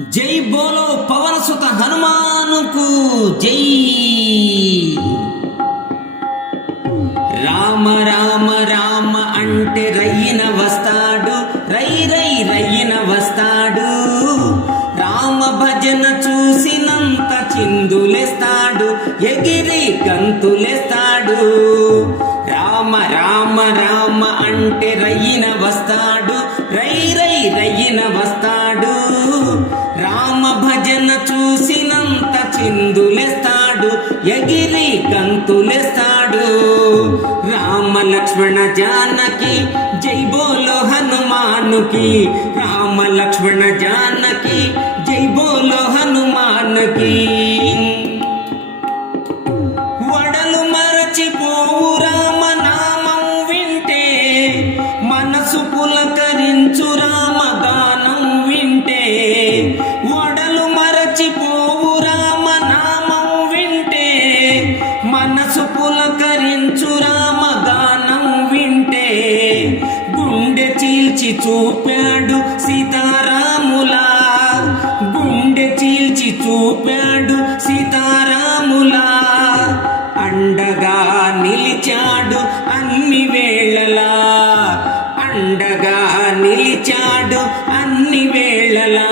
జై బోలో పవన సుత హనుమానుకు జై. రామ రామ రామ అంటే రయ్యిన వస్తాడు రై రై రయ్యిన వస్తాడు. రామ భజన చూసినంత చిందులేస్తాడు ఎగిరి గంతులేస్తాడు. రామ రామ రామ అంటే రయ్యిన వస్తాడు రై రై రయ్యిన వస్తాడు చిందులేస్తాడు ఎగిరి కంతులేస్తాడు. రామ లక్ష్మణ జానకి జై బోలో హనుమానుకి. రామ లక్ష్మణ జానకి జై బోలో హనుమానుకి. వడలు మరచిపోవు రామనామం వింటే మనసు పులకరించు రామగానం వింటే. వడలు మరచిపో చూపాడు సీతారాములా. గుండె చీల్చి చూపాడు సీతారాములా. అండగా నిలిచాడు అన్ని వేళలా. అండగా నిలిచాడు అన్ని వేళలా.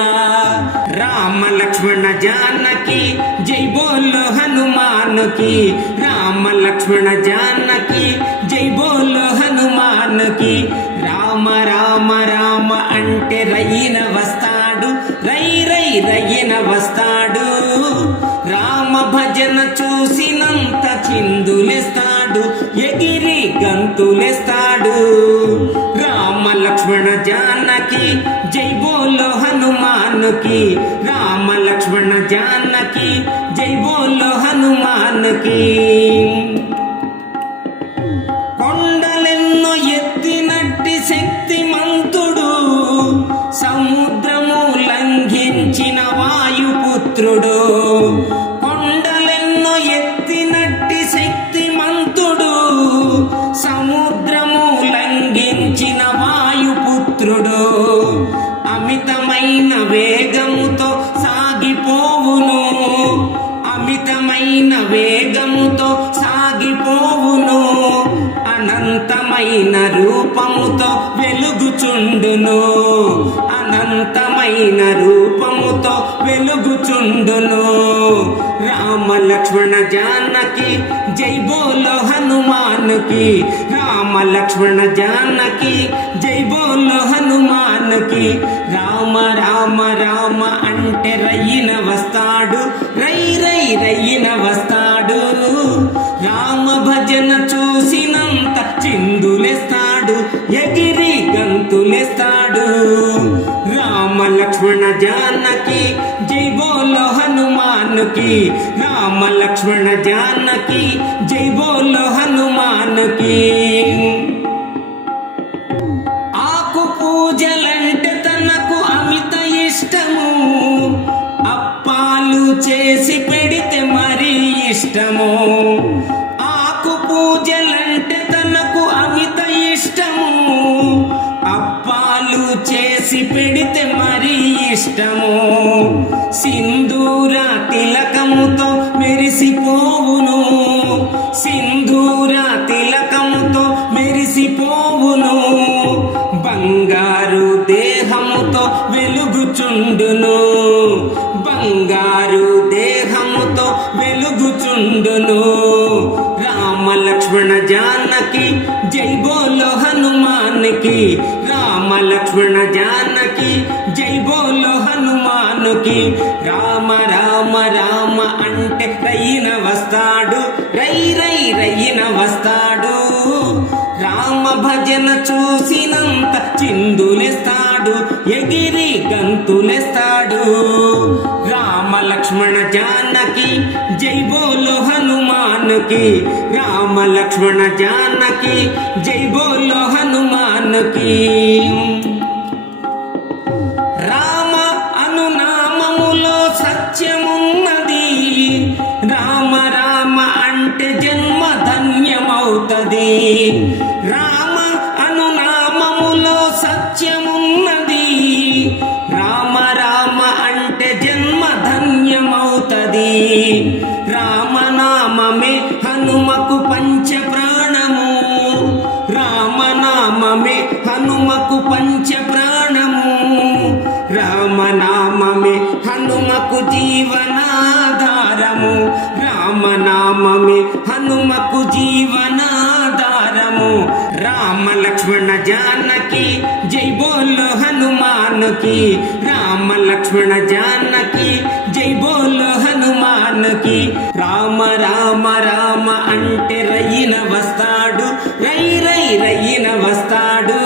రామ లక్ష్మణ జానకి జై బోలో హనుమానుకి. రామ లక్ష్మణ జాన రయ్యిన వస్తాడు రై రై రయ్యిన వస్తాడు. రామ భజన చూసినంత చిందులేస్తాడు ఎగిరి గంతులేస్తాడు. రామ లక్ష్మణ జానకి జై బోలో హనుమానుకి. రామ లక్ష్మణ జానకి జై బోలో హనుమానుకి. కొండలెన్నో పుత్రుడు కొండలెన్నో ఎత్తినట్టి శక్తిమంతుడు సముద్రము లంఘించిన వాయుపుత్రుడు. అనంతమైన రూపముతో వెలుగుచుండును. అనంతమైన రూపముతో వెలుగుచుండును. రామ లక్ష్మణ జానకి జై బోలో హనుమానుకి. రామ లక్ష్మణ జానకి జై బోలో హనుమానుకి. రామ రామ రామ అంటే రయ్యిన వస్తాడు రై రై రయ్యిన వస్తాడు. రామ భజన చూసిన చిందులేస్తాడు ఎగిరి గంతులేస్తాడు. రామ లక్ష్మణ జానకి జై బోలో హనుమానుకి. రామ లక్ష్మణ జానకి జై బోలో హనుమానుకి. ఆకు పూజలంటే తనకు అమిత ఇష్టము. అప్పాలు చేసి పెడితే మరీ ఇష్టము. చేసి పెడితే మరీ ఇష్టము? సింధూర తిలకముతో మెరిసిపోవును. సింధూర తిలకముతో మెరిసిపోవును. బంగారు దేహముతో వెలుగుచుండును. బంగారు దేహముతో వెలుగుచుండును. రామ లక్ష్మణ జానకి జై బోలో హనుమానికి లక్ష్మణ జానకి జై బోలో హనుమానుకి. రామ రామ రామ అంటే రయ్యిన వస్తాడు రై రై రయ్యిన వస్తాడు. రామ భజన చూసినంత చిందులేస్తాడు ఎగిరి గంతులేస్తాడు. రామ లక్ష్మణ జానకి జై బోలో హనుమానుకి. రామ లక్ష్మణ జానకి జై బోలో హనుమానుకి. రామ అను నామములో సత్యమున్నది. రామ రామ అంటే జన్మ ధన్యమవుతుంది. రామనామమే హనుమకు పంచ ప్రాణము రామనామమే హనుమకు పంచ ప్రాణము రామనామమే హనుమకు జీవనాధారము. రామనామమే హనుమకు జీవనా జీవనాధారము రామ. లక్ష్మణ జానకి జై బోల్ హనుమానుకి. రామ లక్ష్మణ జానకి జై బోలో హనుమానుకి. రామ రామ రామ అంటే రయ్యిన వస్తాడు రై రై రయ్యిన వస్తాడు.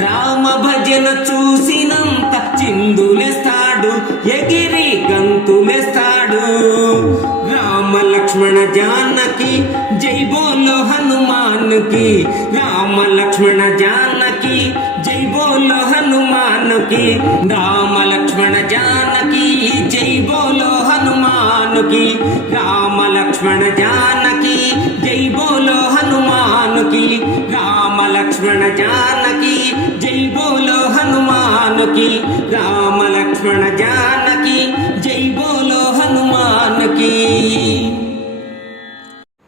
రామ భజన చూసినంత చిందులేస్తాడు ఎగిరి గంతులేస్తాడు. రామ లక్ష్మణ జాన హనుమానుకి రామ లక్ష్మణ జానకి జై బోలో హనుమానుకి రామ లక్ష్మణ జానకి జై బోలో హనుమానుకి రామ లక్ష్మణ జానకి జై బోలో హనుమానుకి రామ లక్ష్మణ జానకి జై బోలో హనుమానుకి రామ